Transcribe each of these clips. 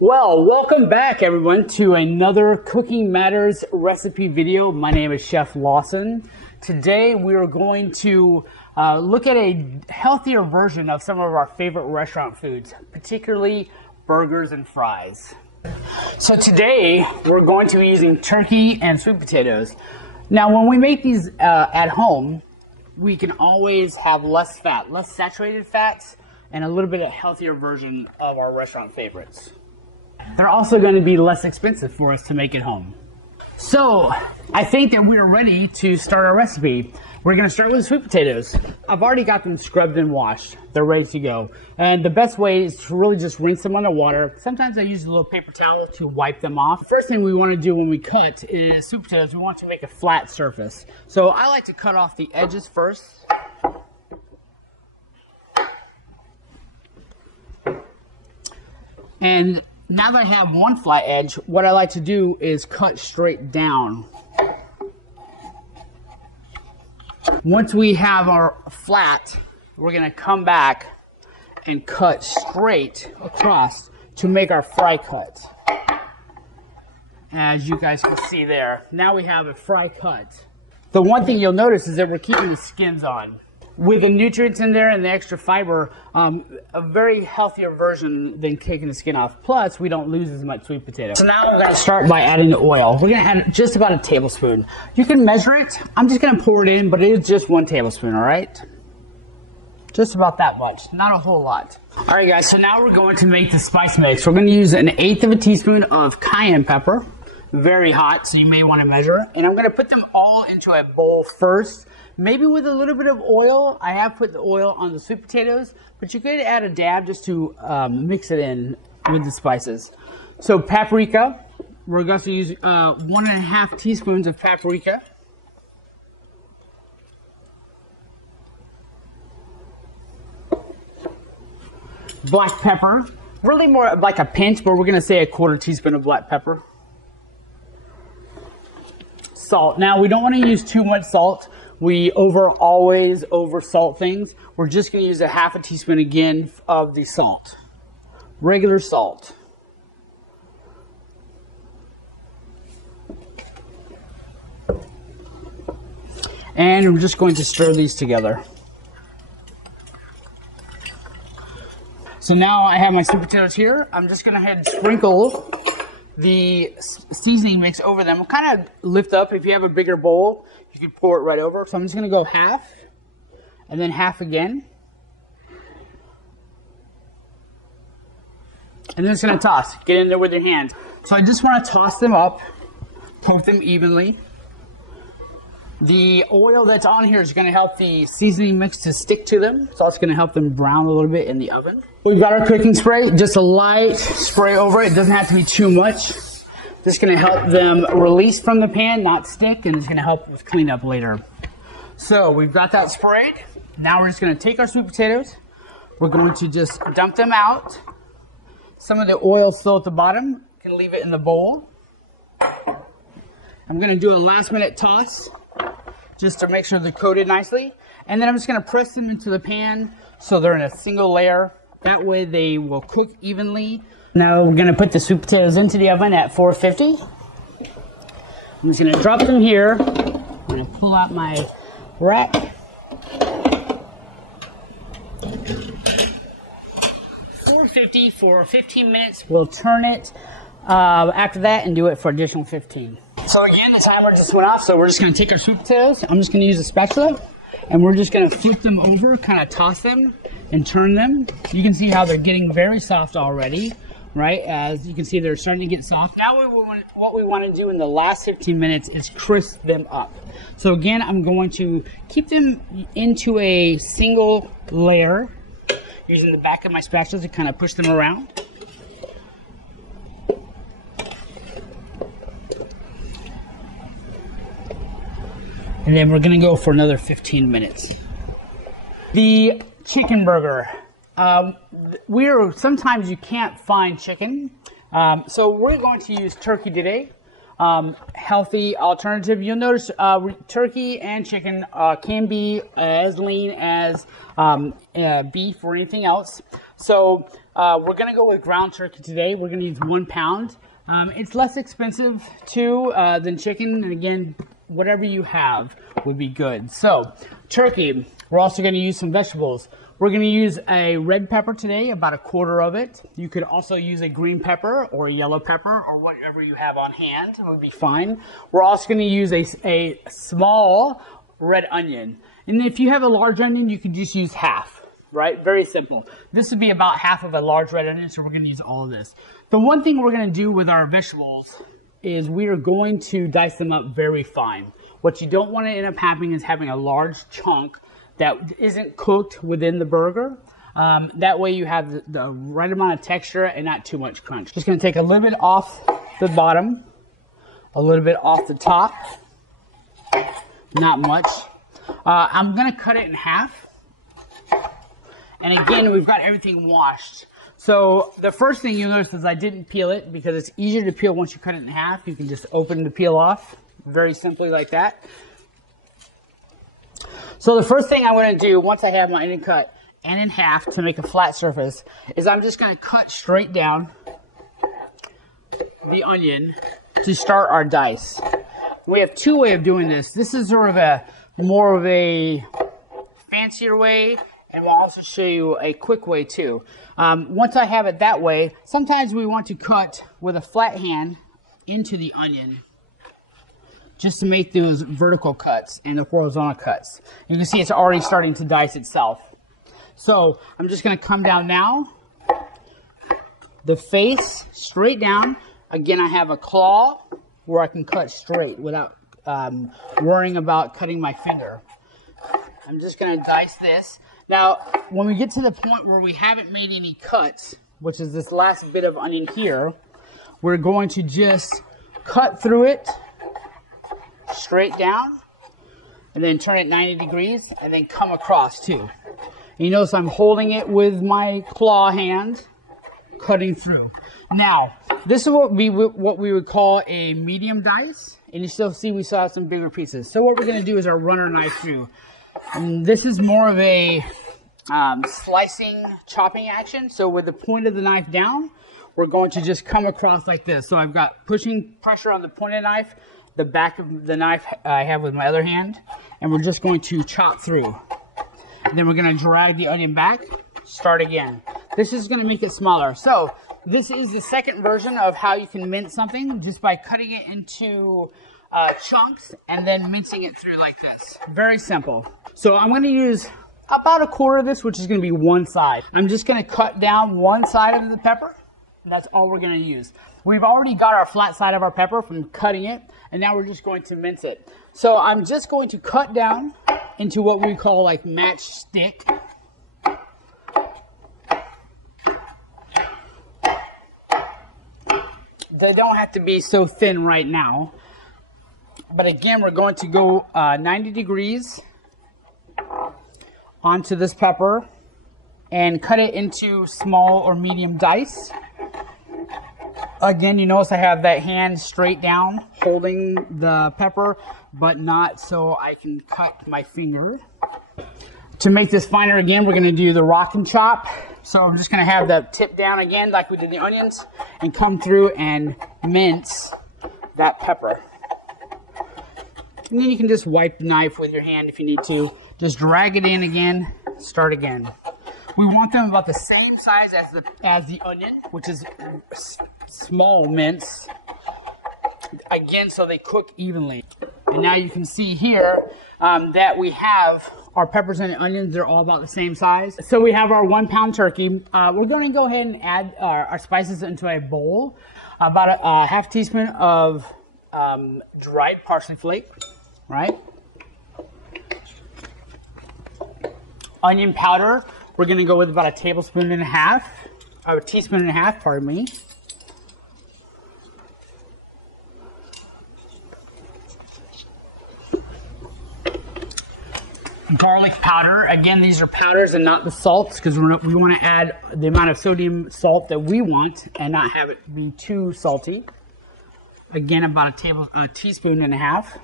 Well, welcome back everyone to another Cooking Matters recipe video. My name is Chef Lawson. Today we are going to look at a healthier version of some of our favorite restaurant foods, particularly burgers and fries. So today we're going to be using turkey and sweet potatoes. Now when we make these at home, we can always have less fat, less saturated fats, and a little bit of healthier version of our restaurant favorites. They're also going to be less expensive for us to make at home. So I think that we are ready to start our recipe. We're going to start with the sweet potatoes. I've already got them scrubbed and washed. They're ready to go. And the best way is to really just rinse them under water. Sometimes I use a little paper towel to wipe them off. The first thing we want to do when we cut is sweet potatoes, we want to make a flat surface. So I like to cut off the edges first. And now that I have one flat edge, what I like to do is cut straight down. Once we have our flat, we're going to come back and cut straight across to make our fry cut. As you guys can see there, now we have a fry cut. The one thing you'll notice is that we're keeping the skins on. With the nutrients in there and the extra fiber, a very healthier version than taking the skin off. Plus, we don't lose as much sweet potato. So now we're going to start by adding the oil. We're going to add just about a tablespoon. You can measure it. I'm just going to pour it in, but it is just 1 tablespoon, all right? Just about that much, not a whole lot. All right, guys, so now we're going to make the spice mix. We're going to use 1/8 teaspoon of cayenne pepper. Very hot, so you may want to measure. And I'm going to put them all into a bowl first. Maybe with a little bit of oil. I have put the oil on the sweet potatoes, but you could add a dab just to mix it in with the spices. So paprika, we're going to use 1.5 teaspoons of paprika. Black pepper, really more like a pinch, but we're going to say 1/4 teaspoon of black pepper. Salt. Now we don't want to use too much salt. We always over salt things. We're just going to use 1/2 teaspoon again of the salt. Regular salt. And we're just going to stir these together. So now I have my sweet potatoes here. I'm just going to head and sprinkle the seasoning mix over them. We'll kind of lift up. If you have a bigger bowl, you can pour it right over. So I'm just going to go half and then half again. And then it's going to toss. Get in there with your hands. So I just want to toss them up, poke them evenly. The oil that's on here is going to help the seasoning mix to stick to them. It's also going to help them brown a little bit in the oven. We've got our cooking spray, just a light spray over it. It doesn't have to be too much. Just going to help them release from the pan, not stick, and it's going to help with cleanup later. So we've got that sprayed. Now we're just going to take our sweet potatoes. We're going to just dump them out. Some of the oil still at the bottom. You can leave it in the bowl. I'm going to do a last minute toss just to make sure they're coated nicely. And then I'm just going to press them into the pan so they're in a single layer. That way they will cook evenly. Now we're going to put the sweet potatoes into the oven at 450. I'm just going to drop them here. I'm going to pull out my rack. 450 for 15 minutes. We'll turn it after that and do it for additional 15. So again, the timer just went off, so we're just going to take our sweet potatoes. I'm just going to use a spatula, and we're just going to flip them over, kind of toss them and turn them. You can see how they're getting very soft already, right? As you can see, they're starting to get soft. Now what we want to do in the last 15 minutes is crisp them up. So again, I'm going to keep them into a single layer, using the back of my spatula to kind of push them around. And then we're going to go for another 15 minutes. The chicken burger. Sometimes you can't find chicken. So we're going to use turkey today. healthy alternative. You'll notice turkey and chicken can be as lean as beef or anything else. So we're going to go with ground turkey today. We're going to use 1 pound. It's less expensive too than chicken, and again, whatever you have would be good. So turkey, we're also going to use some vegetables. We're going to use a red pepper today, about 1/4 of it. You could also use a green pepper or a yellow pepper or whatever you have on hand. It would be fine. We're also going to use a small red onion. And if you have a large onion, you can just use half, right? Very simple. This would be about half of a large red onion, so we're going to use all of this. The one thing we're going to do with our vegetables is we are going to dice them up very fine. What you don't want to end up having is having a large chunk that isn't cooked within the burger. That way you have the right amount of texture and not too much crunch. Just gonna take a little bit off the bottom, a little bit off the top, not much. I'm gonna cut it in half. And again, we've got everything washed. So the first thing you'll notice is I didn't peel it because it's easier to peel once you cut it in half. You can just open the peel off, very simply like that. So the first thing I'm going to do once I have my onion cut and in half to make a flat surface is I'm just going to cut straight down the onion to start our dice. We have 2 ways of doing this. This is sort of more of a fancier way, and we'll also show you a quick way too. Once I have it that way, sometimes we want to cut with a flat hand into the onion, just to make those vertical cuts and the horizontal cuts. You can see it's already starting to dice itself. So I'm just going to come down now, the face straight down. Again, I have a claw where I can cut straight without worrying about cutting my finger. I'm just going to dice this. Now, when we get to the point where we haven't made any cuts, which is this last bit of onion here, we're going to just cut through it straight down, and then turn it 90 degrees, and then come across too. And you notice I'm holding it with my claw hand, cutting through. Now, this is what we would call a medium dice, and you still see we still have some bigger pieces. So what we're going to do is our runner knife through. And this is more of a slicing, chopping action. So with the point of the knife down, we're going to just come across like this. So I've got pushing pressure on the point of the knife, the back of the knife I have with my other hand, and we're just going to chop through. And then we're going to drag the onion back, start again. This is going to make it smaller. So this is the second version of how you can mince something, just by cutting it into chunks and then mincing it through like this. Very simple. So I'm going to use about 1/4 of this, which is going to be one side. I'm just going to cut down one side of the pepper. That's all we're going to use. We've already got our flat side of our pepper from cutting it, and now we're just going to mince it. So I'm just going to cut down into what we call like matchstick. They don't have to be so thin right now. But again, we're going to go 90 degrees onto this pepper and cut it into small or medium dice. Again, you notice I have that hand straight down holding the pepper, but not so I can cut my finger. To make this finer again, we're going to do the rock and chop. So I'm just going to have that tip down again like we did the onions and come through and mince that pepper. And then you can just wipe the knife with your hand if you need to. Just drag it in again, start again. We want them about the same size as the onion, which is small mince. Again, so they cook evenly. And now you can see here that we have our peppers and onions. They're all about the same size. So we have our 1 pound turkey. We're going to go ahead and add our spices into a bowl. About a half teaspoon of dried parsley flake, right? Onion powder. We're going to go with about a tablespoon and a half, or a teaspoon and a half, pardon me. Garlic powder. Again, these are powders and not the salts, because we want to add the amount of sodium salt that we want and not have it be too salty. Again, about a teaspoon and a half.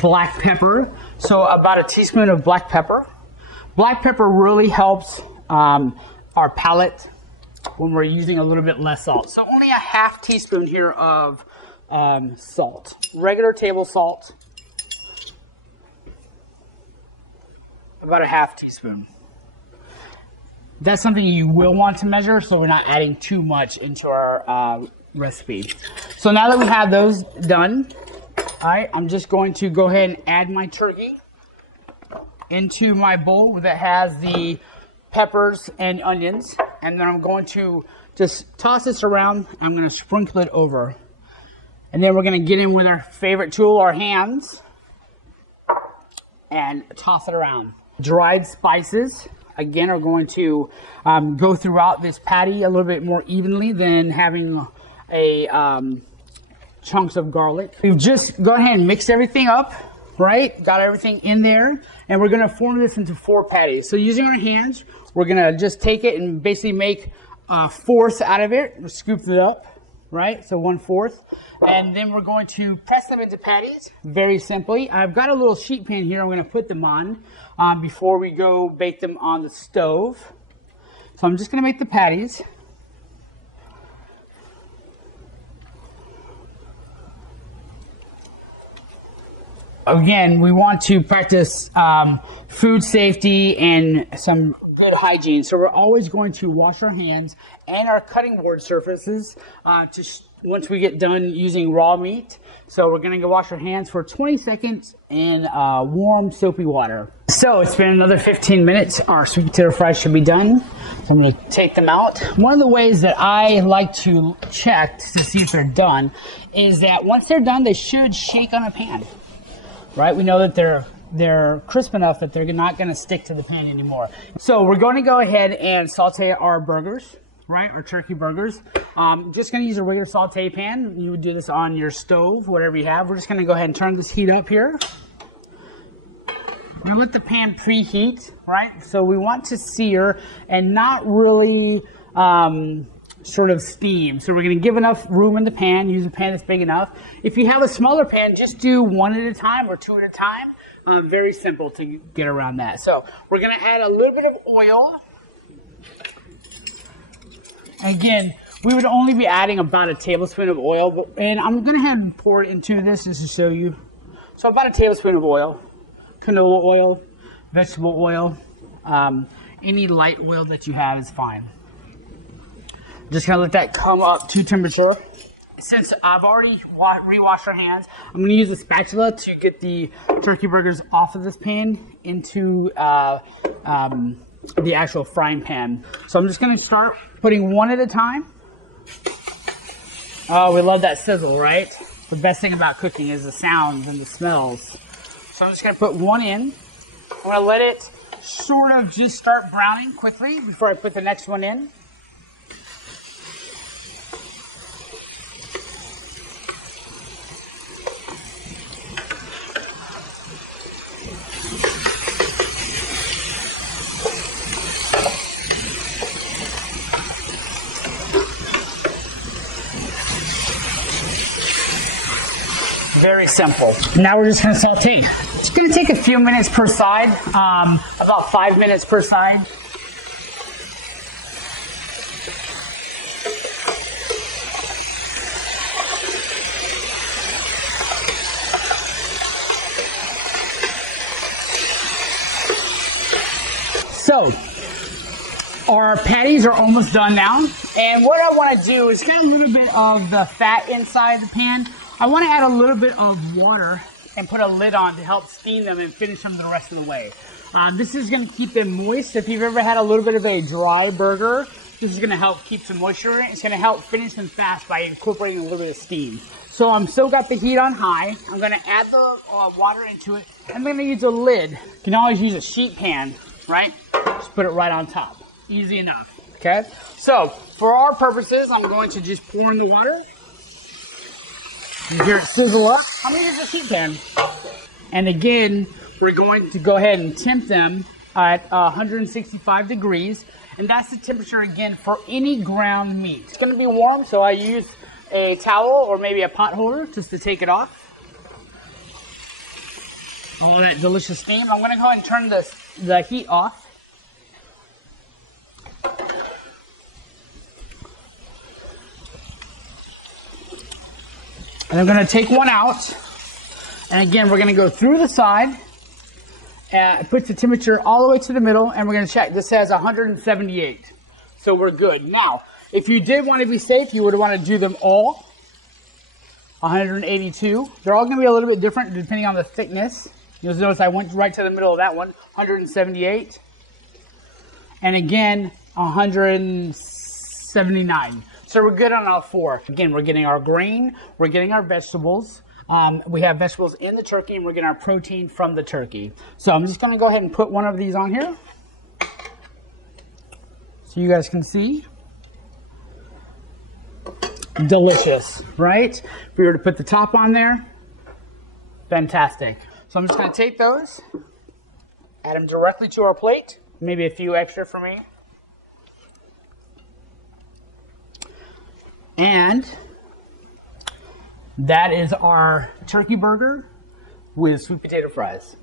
Black pepper, so about a teaspoon of black pepper. Black pepper really helps our palate when we're using a little bit less salt. So only a half teaspoon here of salt, regular table salt, about a half teaspoon. That's something you will want to measure, so we're not adding too much into our recipe. So now that we have those done, all right, I'm just going to go ahead and add my turkey into my bowl that has the peppers and onions, and then I'm going to just toss this around. I'm going to sprinkle it over, and then we're going to get in with our favorite tool, our hands, and toss it around. Dried spices, again, are going to go throughout this patty a little bit more evenly than having chunks of garlic. We've just go ahead and mixed everything up, right? Got everything in there, and we're going to form this into 4 patties. So using our hands, we're going to just take it and basically make a fourth out of it. We'll scoop it up, right? So 1/4. And then we're going to press them into patties, very simply. I've got a little sheet pan here I'm going to put them on before we go bake them on the stove. So I'm just going to make the patties. Again, we want to practice food safety and some good hygiene. So we're always going to wash our hands and our cutting board surfaces once we get done using raw meat. So we're going to go wash our hands for 20 seconds in warm, soapy water. So it's been another 15 minutes. Our sweet potato fries should be done. So I'm going to take them out. One of the ways that I like to check to see if they're done is that once they're done, they should shake on a pan. Right? We know that they're crisp enough that they're not going to stick to the pan anymore. So we're going to go ahead and saute our burgers, right? Our turkey burgers. Just going to use a regular saute pan. You would do this on your stove, whatever you have. We're just going to go ahead and turn this heat up here. We're going to let the pan preheat, right? So we want to sear and not really sort of steam. So we're going to give enough room in the pan, use a pan that's big enough. If you have a smaller pan, just do 1 at a time or 2 at a time. Very simple to get around that. So we're going to add a little bit of oil. Again, we would only be adding about a tablespoon of oil, and I'm going to have to pour it into this just to show you. So about a tablespoon of oil, canola oil, vegetable oil, any light oil that you have is fine. Just gonna let that come up to temperature. Since I've already re-washed our hands, I'm gonna use a spatula to get the turkey burgers off of this pan into the actual frying pan. So I'm just gonna start putting 1 at a time. Oh, we love that sizzle, right? The best thing about cooking is the sounds and the smells. So I'm just gonna put 1 in. I'm gonna let it sort of just start browning quickly before I put the next one in. Very simple. Now we're just going to saute. It's going to take a few minutes per side, about 5 minutes per side. So, our patties are almost done now. And what I want to do is get a little bit of the fat inside the pan. I want to add a little bit of water and put a lid on to help steam them and finish them the rest of the way. This is going to keep them moist. If you've ever had a little bit of a dry burger, this is going to help keep some moisture in it. It's going to help finish them fast by incorporating a little bit of steam. So I'm still got the heat on high. I'm going to add the water into it. I'm going to use a lid. You can always use a sheet pan, right? Just put it right on top. Easy enough. Okay? So for our purposes, I'm going to just pour in the water. You hear it sizzle up. I'm going to use a sheet pan. And again, we're going to go ahead and temp them at 165 degrees. And that's the temperature, again, for any ground meat. It's going to be warm, so I use a towel or maybe a pot holder just to take it off. All that delicious steam. I'm going to go ahead and turn the heat off. And I'm going to take one out. And again, we're going to go through the side. It puts the temperature all the way to the middle, and we're going to check. This says 178, so we're good. Now, if you did want to be safe, you would want to do them all 182. They're all going to be a little bit different depending on the thickness. You'll notice I went right to the middle of that one, 178. And again, 179. So we're good on all four. Again, we're getting our grain, we're getting our vegetables. We have vegetables in the turkey, and we're getting our protein from the turkey. So I'm just going to go ahead and put one of these on here so you guys can see. Delicious, right? If we were to put the top on there, fantastic. So I'm just going to take those, add them directly to our plate, maybe a few extra for me. And that is our turkey burger with sweet potato fries.